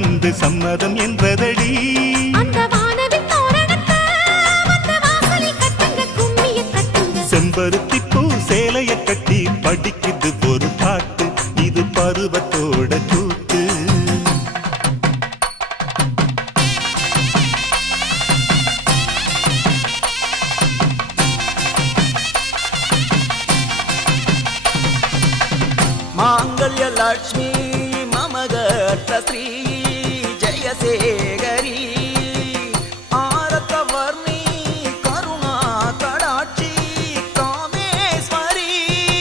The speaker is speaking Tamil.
வந்து சம்மதம் என்றதடி. அந்த வானவில் தோரணத்தை வந்து வாசலில் கட்டுங்க, கும்மிய கட்டுங்க. செம்பருத்தி பூ சேலைய கட்டி படிக்குது ஒரு பாட்டு, இது பருவத்தோட கூத்து. மாங்கல்ய லட்சுமி மமகட்ட ஸ்ரீ